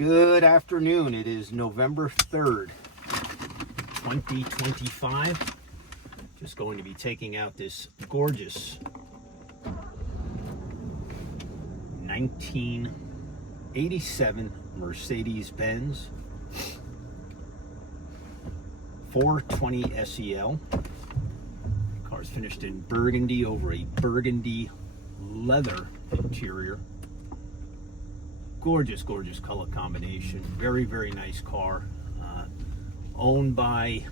Good afternoon. It is November 3rd, 2025. Just going to be taking out this gorgeous 1987 Mercedes-Benz 420 SEL. Car's finished in burgundy over a burgundy leather interior. Gorgeous color combination. Very nice car. Owned by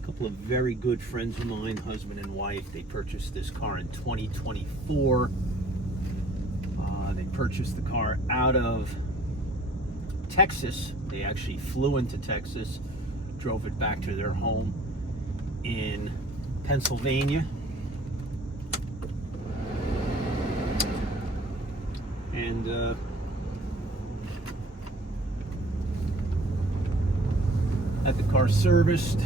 a couple of very good friends of mine, husband and wife. They purchased this car in 2024. They purchased the car out of Texas. They actually flew into Texas, drove it back to their home in Pennsylvania. And had the car serviced.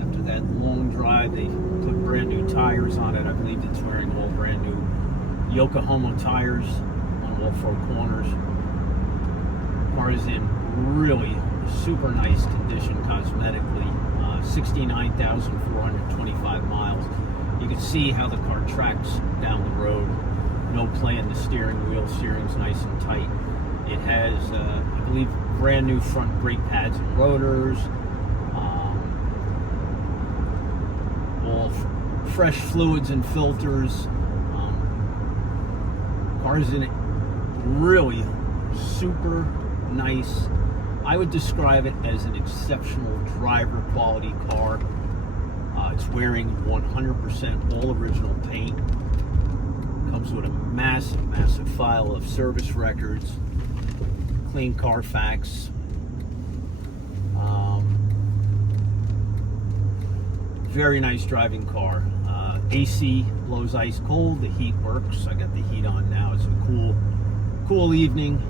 After that long drive, they put brand new tires on it. I believe it's wearing all brand new Yokohama tires on all four corners. Car is in really super nice condition cosmetically. 69,425 miles. You can see how the car tracks down the road. No play in the steering wheel. Steering's nice and tight. It has, I believe, brand new front brake pads and rotors. All fresh fluids and filters. Car's in it really super nice. I would describe it as an exceptional driver quality car. It's wearing 100% all original paint. Comes with a massive file of service records, clean Carfax. Very nice driving car. AC blows ice cold. The heat works. I got the heat on now. It's a cool evening,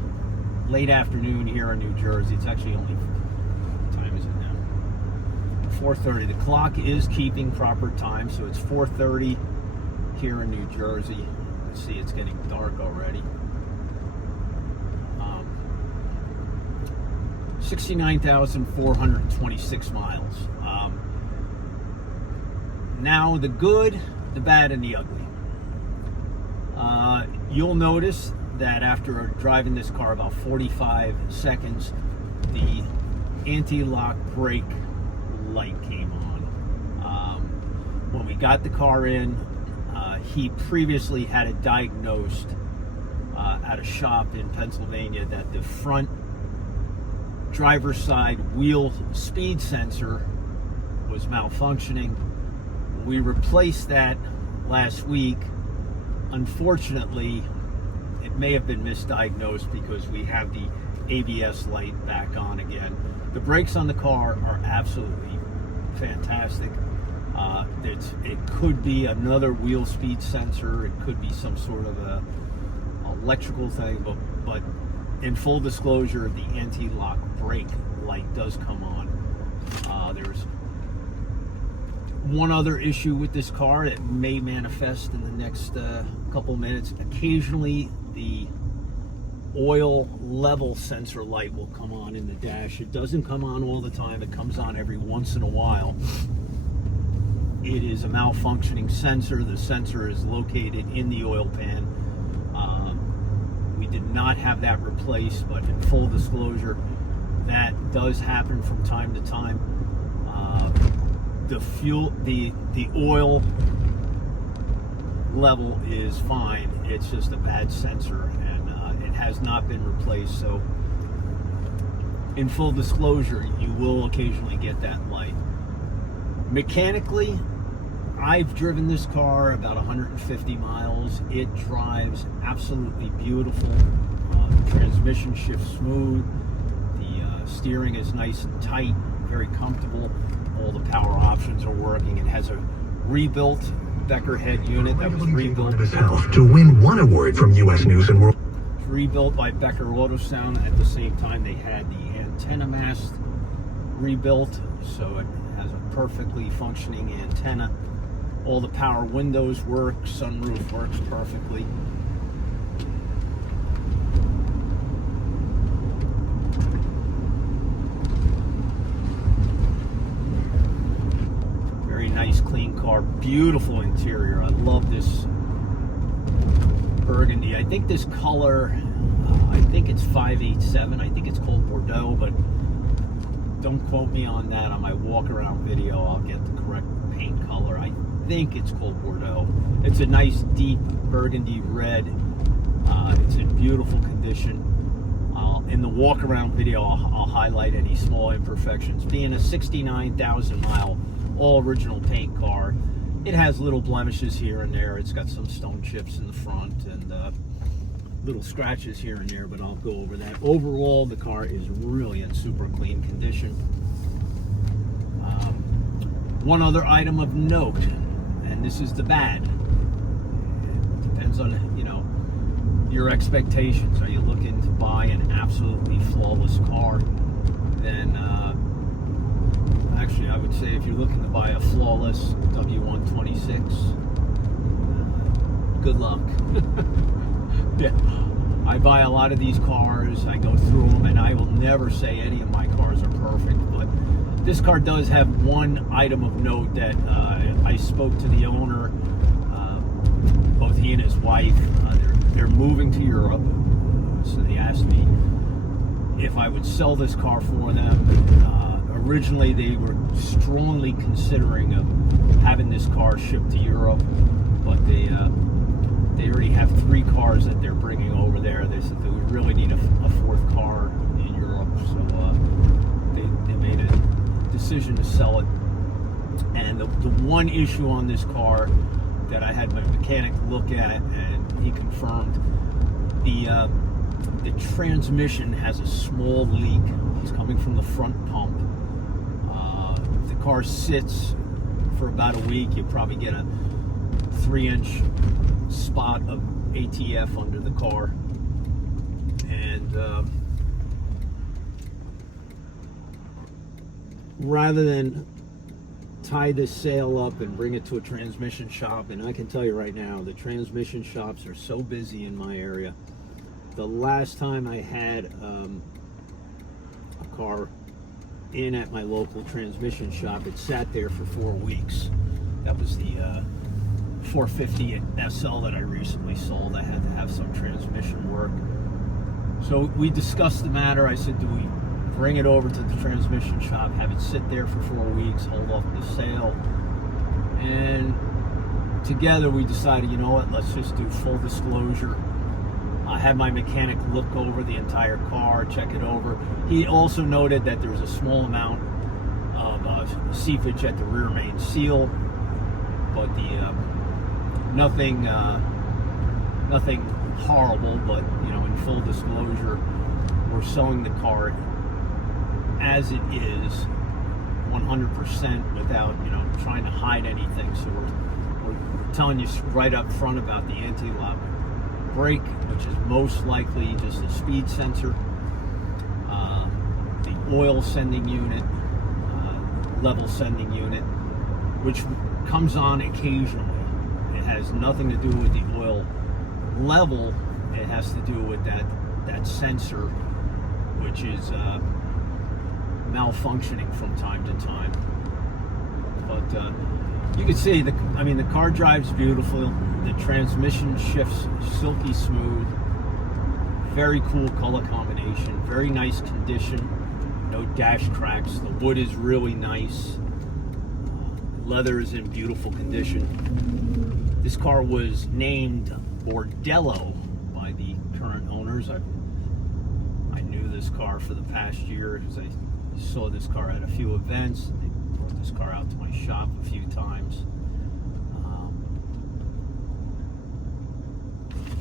late afternoon here in New Jersey. It's actually only, what time is it now? 4:30. The clock is keeping proper time, so it's 4:30 here in New Jersey. Let's see, it's getting dark already. 69,426 miles. Now the good, the bad, and the ugly. You'll notice that after driving this car about 45 seconds, the anti-lock brake light came on. When we got the car in, he previously had it diagnosed at a shop in Pennsylvania that the front driver's side wheel speed sensor was malfunctioning. We replaced that last week. Unfortunately, it may have been misdiagnosed because we have the ABS light back on again. The brakes on the car are absolutely fantastic. It could be another wheel speed sensor. It could be some sort of a electrical thing, but in full disclosure, the anti-lock brake light does come on. There's one other issue with this car that may manifest in the next couple minutes. Occasionally, the oil level sensor light will come on in the dash. It doesn't come on all the time. It comes on every once in a while. It is a malfunctioning sensor. The sensor is located in the oil pan. We did not have that replaced, but in full disclosure, that does happen from time to time. The oil level is fine. It's just a bad sensor, and it has not been replaced. So, in full disclosure, you will occasionally get that light. Mechanically, I've driven this car about 150 miles. It drives absolutely beautiful. The transmission shifts smooth. The steering is nice and tight, very comfortable. All the power options are working. It has a rebuilt Becker head unit that was rebuilt to win one award from U.S. News and World. Rebuilt by Becker Autosound. At the same time, they had the antenna mast rebuilt, so it has a perfectly functioning antenna. All the power windows work, sunroof works perfectly. beautiful interior. I love this burgundy. I think this color, I think it's 587. I think it's called Bordeaux, but don't quote me on that. On my walk around video, I'll get the correct paint color. I think it's called Bordeaux. It's a nice deep burgundy red. It's in beautiful condition. In the walk around video, I'll highlight any small imperfections. Being a 69,000 mile all original paint car, it has little blemishes here and there. It's got some stone chips in the front and little scratches here and there, but I'll go over that. Overall, the car is really in super clean condition. One other item of note, and this is the bad. It depends on, your expectations. Are you looking to buy an absolutely flawless car? Then, actually, I would say if you're looking to buy a flawless W126, good luck. Yeah, I buy a lot of these cars. I go through them, and I will never say any of my cars are perfect, but this car does have one item of note that I spoke to the owner, both he and his wife. They're moving to Europe, so they asked me if I would sell this car for them. Originally, they were strongly considering of having this car shipped to Europe, but they already have 3 cars that they're bringing over there. They said that we really need a 4th car in Europe, so they made a decision to sell it. And the one issue on this car that I had my mechanic look at, and he confirmed, the transmission has a small leak. It's coming from the front pump. If the car sits for about a week, you probably get a 3-inch spot of ATF under the car. And rather than tie this sale up and bring it to a transmission shop, and I can tell you right now, the transmission shops are so busy in my area. The last time I had a car in at my local transmission shop, it sat there for 4 weeks. That was the 450 SL that I recently sold. I had to have some transmission work. So we discussed the matter. I said, do we bring it over to the transmission shop, have it sit there for 4 weeks, hold off the sale? And together we decided, you know what, let's just do full disclosure. I had my mechanic look over the entire car, check it over. He also noted that there's a small amount of seepage at the rear main seal, but nothing horrible. But in full disclosure, we're selling the car as it is, 100%, without trying to hide anything. So we're telling you right up front about the anti-lock brake, which is most likely just a speed sensor, the oil sending unit, level sending unit, which comes on occasionally. It has nothing to do with the oil level. It has to do with that sensor, which is malfunctioning from time to time. But you can see the car drives beautiful. The transmission shifts silky smooth. Very cool color combination. Very nice condition. No dash cracks. The wood is really nice. Leather is in beautiful condition. This car was named Bordello by the current owners. I knew this car for the past year because I saw this car at a few events. They brought this car out to my shop a few times.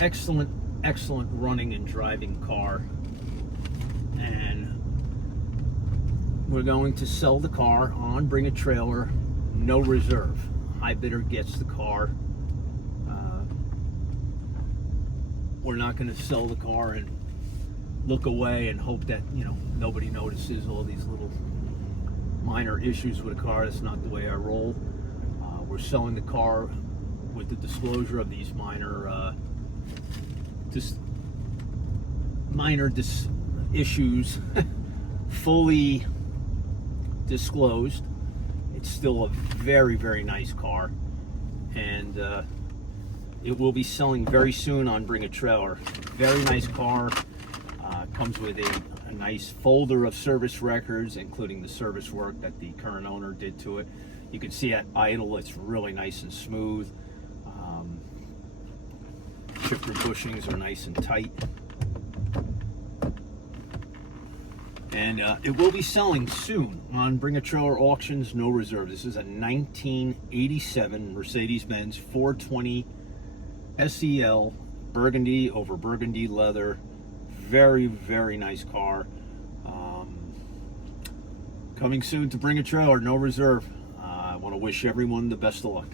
Excellent running and driving car. And we're going to sell the car on Bring a Trailer, no reserve. High bidder gets the car. We're not going to sell the car and look away and hope that nobody notices all these little minor issues with a car. That's not the way I roll. We're selling the car with the disclosure of these minor issues fully disclosed. It's still a very, very nice car. and it will be selling very soon on Bring a Trailer. Very nice car. Comes with a nice folder of service records, including the service work that the current owner did to it. You can see at idle, it's really nice and smooth. Shifter bushings are nice and tight. And it will be selling soon on Bring a Trailer Auctions, no reserve. This is a 1987 Mercedes-Benz 420 SEL, burgundy over burgundy leather. Very, very nice car. Coming soon to Bring a Trailer, no reserve. I want to wish everyone the best of luck.